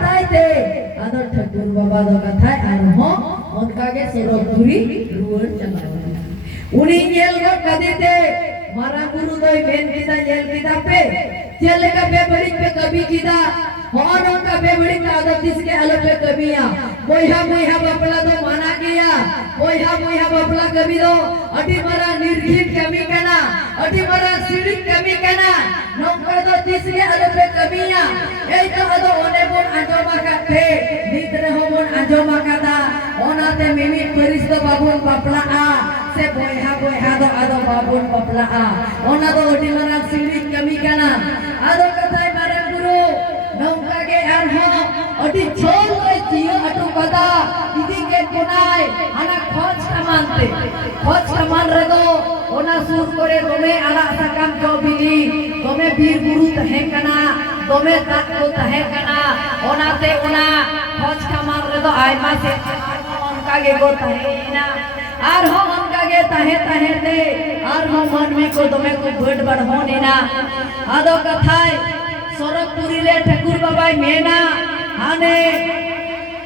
ताइते आदो ठाकुर बाबा दो कथाय आरहो उनका के सोरगपुरी रुवर चलावा उनी येल गो कदिते मारा गुरु दोय बेन किदा येल किदा पे चले का बेबड़ी पे कभी किदा और उनका बेबड़ी का आदत इसके आलो पे कबिया बोया बोया बपला दो माना किया बोया बोया बपला कभी दो अटी मरा निर्घित कमी कना अटी मरा सीढ़ी कमी कना नौकर दो जिसके आलो पे कबिया ए तो अदो ओने बोन आजोमा काथे नित्र हो बोन आजोमा कादा ओनाते मिमिट परिस दो बाबुन बपला आ से बोया बोया दो आदो बाबुन बपला आ ओना दो अटी मरा सीढ़ी कमी कना आदो कथाय मारा गुरु नौका के आरहो अटी छोल ओय जियो अटु कदा इदी के कोनाय आना खोज कमान रे दो ओना सुर करे दोमे आला सकाम चौबिली दोमे वीर गुरु तहे कना दोमे दात को तहे कना ओनाते ओना खोज कमान रे दो आयमा से उनका के गो तहेना आरहो उनका के तहे दे आरहो मनमी को दोमे को भट बढ़होनेना आदो कथाय सोरगपुरी ले ठाकुर बाबा मेना हाने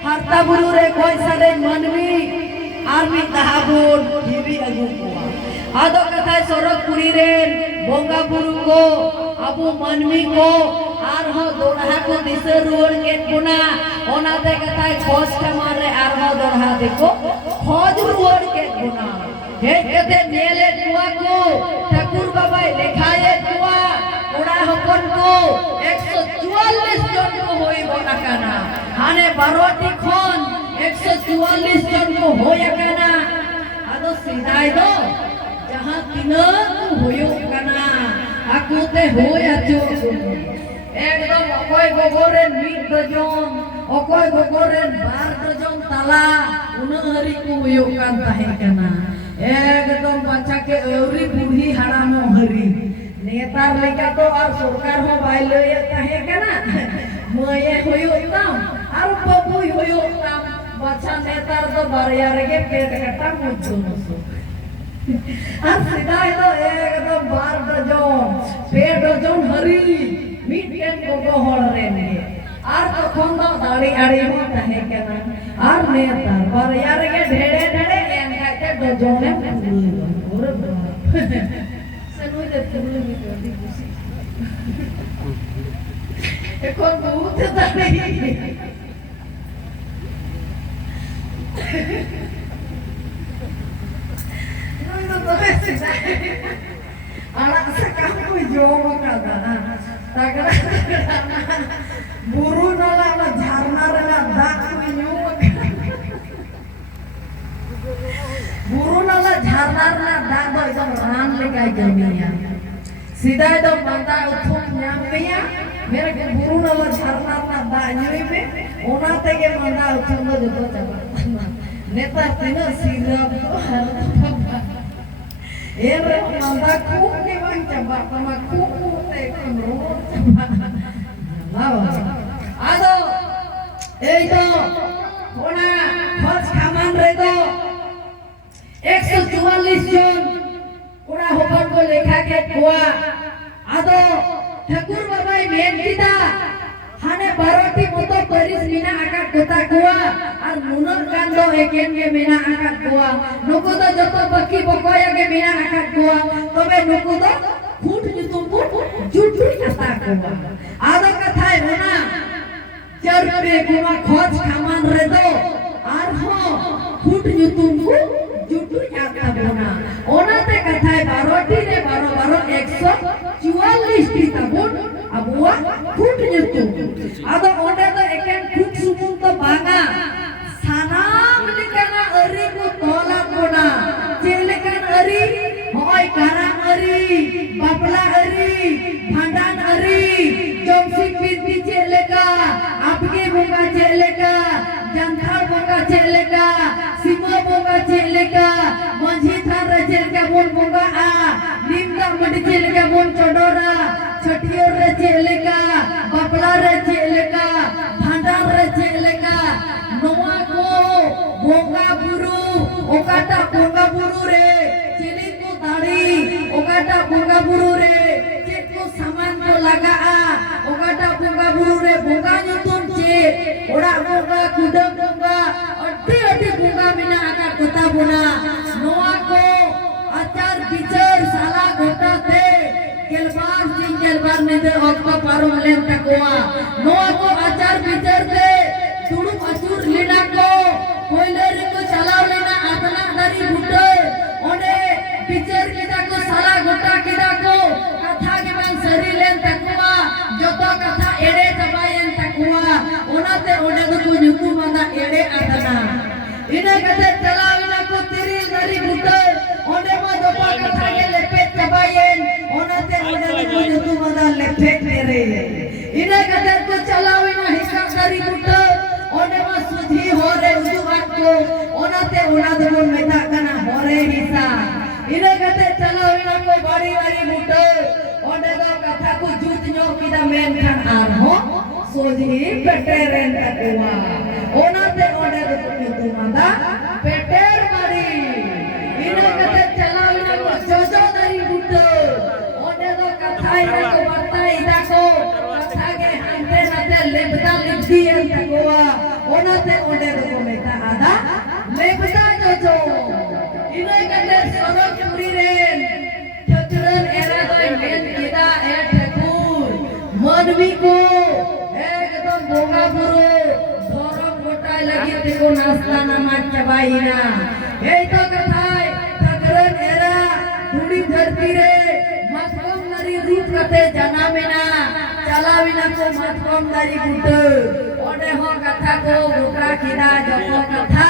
हरता बुरु रे कोई सारे मनवी आर्मी तहाबुन हिबी अगु कोआ आदो कथाय सोरगपुरी रे बोंगा बुरु को अबु मनवी को आरहो दोढ़ा को दिसे रुवर के पुना ओनाते कथाय खोज कमान रे आरहो दोढ़ा देखो खोज रुवर के पुना हे कथे नेले कुआ को ठाकुर बाबा लेखाए कुआ ओड़ा हपन को 144 जन को होई बोनाकाना हाने बारोटी खोन 144 जन को होया काना आदो सिदाय दो जहां तिना होयो काना आकुते होया जो एकदम अकोय गोगोरे 1 डजन अकोय गोगोरे 12 डजन ताला उना हरि को होयो कान ताहे काना एकदम बच्चा के औरी बूढ़ी हरामो हरी नेतार लेका तो और सरकार हो बाइल ताहे कना मये होयो तम और बबू होयो तम बच्चा नेतार तो बारिया रे पेट कटा मुझो मसो और सीधा तो एकदम 12 डजन 6 डजन हरी मीटन को होड़ रे ने और तो खोंदो दाड़ी आड़ी हो ताहे कना और नेतार बारिया रे ढेड़े ढेड़े एन खाते डजन ने और Senuai terlalu di kursi. Ekor buut tadi. Noi itu terus sih. Anak sekarang jauh kagana. Tagara buru nala jarna rela dak minyu. Buru nala jarna rela dak do itu ran lekai jaminya. सीधा तो बंदा उठूं न्यामिया मेरे के गुरु नला झरना ना दान्युई में ओना ते के बंदा उठूं दो जो चला नेता तीन सीधा तो हर ये रे बंदा खूब के वन चबा तमा खूब ते कमरो चबा लाओ आदो ए तो ओना खर्च खामान रे तो 144 जन पूरा होकर को लेखा के कुआ आदो ठाकुर बाबा मेन किदा हाने बारोटी मोतो परिस मिना आका कोता कुआ और मुनर कांदो एकेन के मिना आका कुआ नुको तो जतो बकी बकोया के मिना आका कुआ तबे नुको तो फुट जुतुम फुट जुटुई आता कुआ आदो कथाय होना चरपे कुमा खोज खामान रे दो आर हो फुट जुतुम फुट जुटुई आता बोना ओनाते कथाय बारोटी रे बारो बारो 144 टी तबुन अबुआ फुट जुतु आदो ओंडे तो एकेन फुट सुमुन तो बांगा सानाम लिकाना अरी को तोला बोना चेलेकान अरी होय काराम अरी बापला अरी भांडान अरी जोंसी पिंती चेलेका आपके बोंगा चेलेका जंथार बोंगा चेलेका सिमो बोंगा चेलेका मंझी थार चेलेका बोन बोंगा आ निमदा मडी चेलेका बोन चोडोरा छटियोर रे चेलेका बापला रे चेलेका भांडार रे चेलेका नोआ को बोंगा बुरु ओकाटा बोंगा बुरु रे चिली को दाढ़ी ओकाटा बोंगा बुरु रे चेक को सामान को लगा आ ओकाटा बोंगा बुरु रे बोंगा जुतुम check ora bunga kudang bunga adi bunga mina akan kota buna noa ko acar bicar salah gota te gelbar nede okto parum lem takwa noa ko acar bicar te tulu acur lina ko koileri ko chalao lina atana dari butte one bicar kita ko salah gota kita ko katha ke bang sari lem takwa joto katha ede tabayen takwa onate one do ko nyutu manda ede atana ine kate chalao lina ko tiril dari butte one ma joto katha ke lepet tabayen onate one do ko nyutu manda lepet mere ine kate ko chalao lina hika dari butte one ma sudhi hore uduat ko onate ona do ko meta kana hore hisa ine kate chalao lina ko bari bari butte one do katha ko jut nyo kida men khan arho sudhi peteren takwa onate one do ko nyutu manda peter bari ine kate chalao lina ko jojo dari butte one do katha ina ko barta ida ko katha ge hante nate lebda lebdi en takwa onate one do ko meta ada lebda jojo ine kate sorok puri ren thakran era doi men kida e thakur manvi ko ekdom bonga buru ধরম গোটায় লাগি দেখো নাস্তা নামাজ চাবাইনা এই তো কথাই থাকরেন এরা ধুড়ি ধরতি রে মাতকম নারী রূপ কতে জানামেনা চালাবিনা কো মাতকম নারী বুটে ওডে হ কথা কো গোটা কিনা যত কথা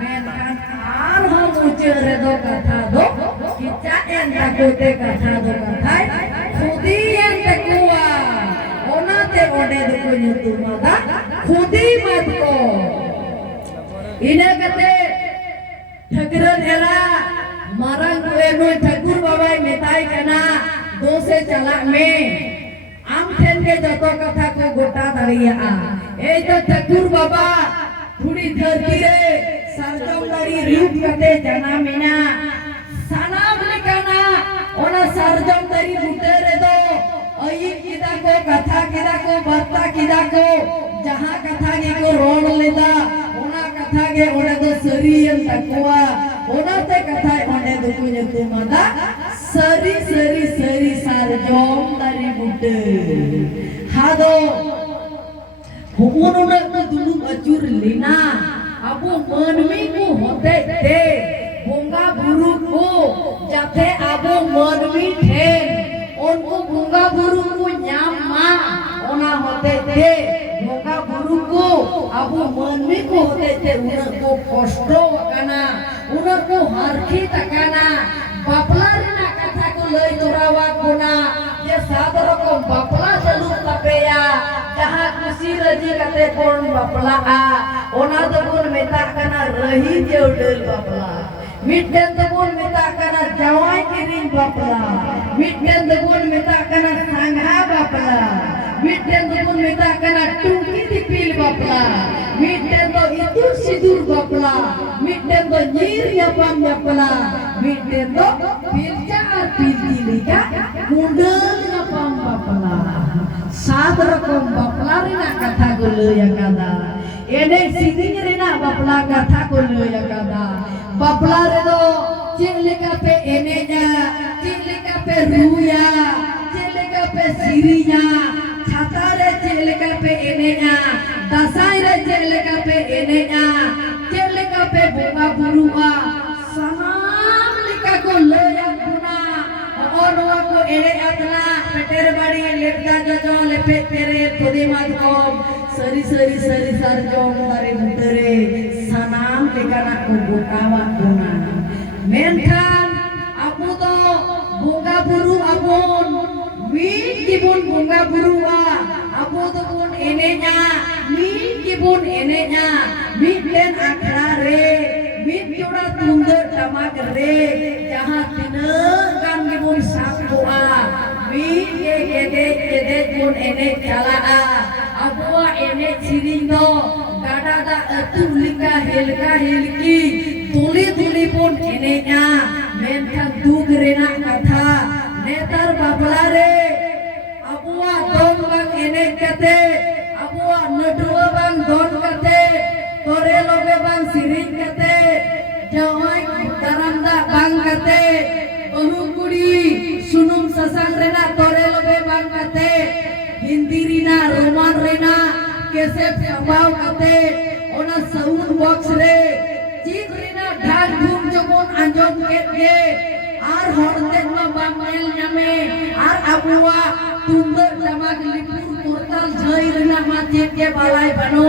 মেনখান আর হ মুচে রে দো কথা দো কিচা এন তাকোতে কথা দো কথাই খুদি এন তাকুয়া onate ode do ko nyutu mada khudi mat ko ine kate thakran era marang ko eno thakur babai metai kana do se chala me am then ke joto katha ko gota dariya ei to thakur baba thudi dharti re sarjom dari rup kate janamena sanam likana ona sarjom dari butte re do ayin kita ko katha kita ko barta kita ko jaha katha ge ko ron leda ona katha ge ode do sariyan takwa ona te katha ode do ko nyutu mada sari sari sari sarjom dari butte hado hukununa ko dulu acur lina abu manmi ko hote te bonga buru ko jate abu manmi the उनको bunga buru को nyama ona hote the bunga buru ko abu manmi ko hote the unako kosto kana unako harki takana bapla rena katha ko loi dorawa kona je sat rokom bapla jalur tapeya jaha kusi raji kate kon bapla ona do kon meta kana rahi jeudel bapla Midden debun meta kana jawai kiring bapla midden debun meta kana sangha bapla midden debun meta kana tungki dipil bapla midden do idur sidur bapla midden do nyir yapam bapla midden do pilja ar pilti lika mundel yapam bapla sat rokom bapla rena katha gulo yakada ene siding rena bapla katha gulo yakada bapla redo cilika pe enenya cilika pe ruya cilika pe sirinya chatare cilika pe enenya dasai re cilika pe enenya cilika pe bunga burua sanam lika ko loya guna onwa ko ere atna peter bari lepta jojo lepet tere thodi matkom sari sari sari sarjom dari butere sanam lekana ko gotawa guna menkhan abu do bunga buru abon min kibun bunga burua abu do bun enenya min kibun enenya midlen akhra re mid joda tungder tamak re jaha tinengan kibun sabua mid gede bun enek jalaa abua enek siring do gada da atur lika helka helki tuli tuli pun eneknya menkhan dug rena katha netar bapla re abua don bang enek kate abua nedua bang don कैसेट संभाव कते ओना sound box रे चीज रिना ढाक धूम जबन आंजम के आर हरते मा बांगल नामे आर अबुआ तुंदर टमाक लिपुर कुर्ताल झई रिना मा चीज के बालाई बनो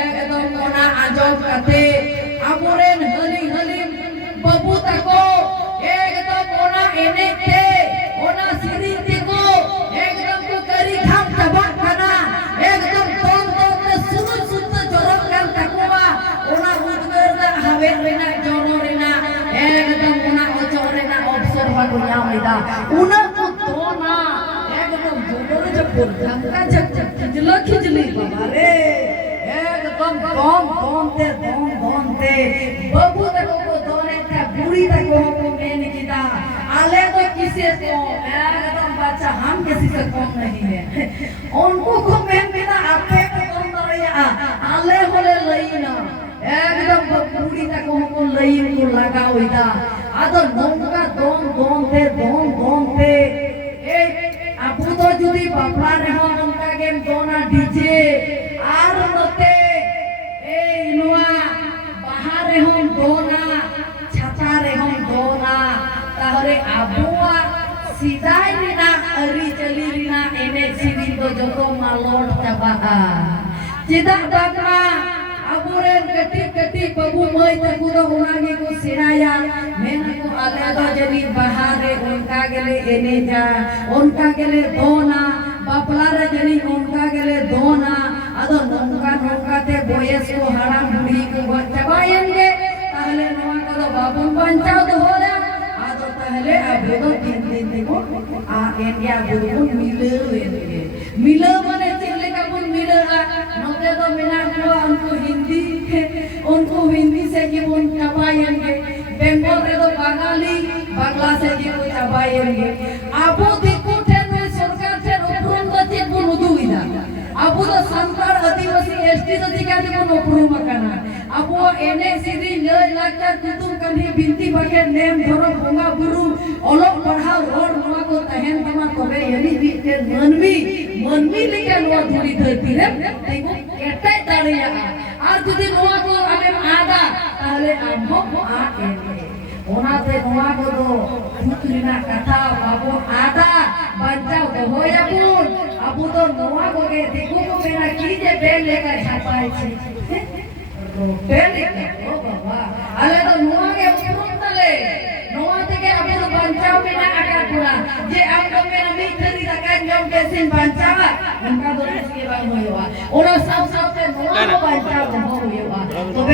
एकदम ओना आंजम कते अबुरेन हली हली बाबू तको एकदम ओना एने के ओना सिरी को एकदम को करी धाम तबा खाना एकदम तोम तोम ने सुनु सुनु जोरक kan takwa ओना उदगर दा हवे रेना जोरो रेना एकदम ओना ओचो रेना ऑब्सर हागु यामिदा उना को तोना एकदम जोरो जब धमका जब खिजली बाबा रे एकदम दम ते बाबू तको को दोरे का बुरी तको को मेन किदा आले तो किसे को एकदम बच्चा हम किसी से कम नहीं है उनको को मेन बिना आपे को कम नहीं आले होले लईना एकदम बुरी तको को लईन को लगाओ इदा आदो नोंगा दोन ते ए आपु तो जुदी बापला रे हो उनका गेम दोना डीजे आर नते ए इनुआ बाहर रे हो दोना छाता रे हो दोना ताहरे आबुआ सीधाई रिना अरी चली रिना एने सिरी तो जतो मालोड चबाहा चिदा बाकरा अबुरे कटी बाबू मई तकु तो उनागे को सिराया मेना को आले तो जरी बाहरे उनका गेले एने जा उनका गेले दोना बापला रे जनी उनका गेले दोना आदो नोंका ते बयस को हाड़ाम बुढ़ी को चबायेंगे ताहले नवा को तो बाबू बंचाव तो होला आदो ताहले अबे तो दिन देखो आ इंडिया बुरुन मिले माने चिल्ले का बुन मिले नोते तो मिला को उनको हिंदी से कि बुन चबायेंगे बंगाल रे तो बंगाली बांग्ला से कि बुन चबायेंगे आबो दिकु ठेन में सरकार ठेन उपरुम तो चेक बुन उदुइदा आबो तो संतार आदिवासी एसटी तो चिका बुन उपरुम मकाना आबो एने सीधी लय लाचार कुतुम कन्ही बिनती बाके नेम धरो बोंगा बुरु ओलोक पढ़ाव रोड नवा को तहन तमा तबे यनी बीते मनवी लेके नवा धुरी धरती रे देखो केटे दाड़िया आर जुदी नवा को आमेम आदा ताहले आमो आ एने ओनाते नवा को तो पुत्रीना कथा बाबो आदा बचाव तो होया पुन अबु तो नवा को के देखो को मेरा की जे बेल लेकर छापाई छी बेल लेकर ओ बाबा आले तो नवा के उपरुम तले नवा থেকে अबु तो बचाव मेना आका पूरा जे आम को मेरा मिथरी तका जम के सिन बचाव उनका तो इसके बाद होया ओरा सब से नवा को बचाव हो होया तो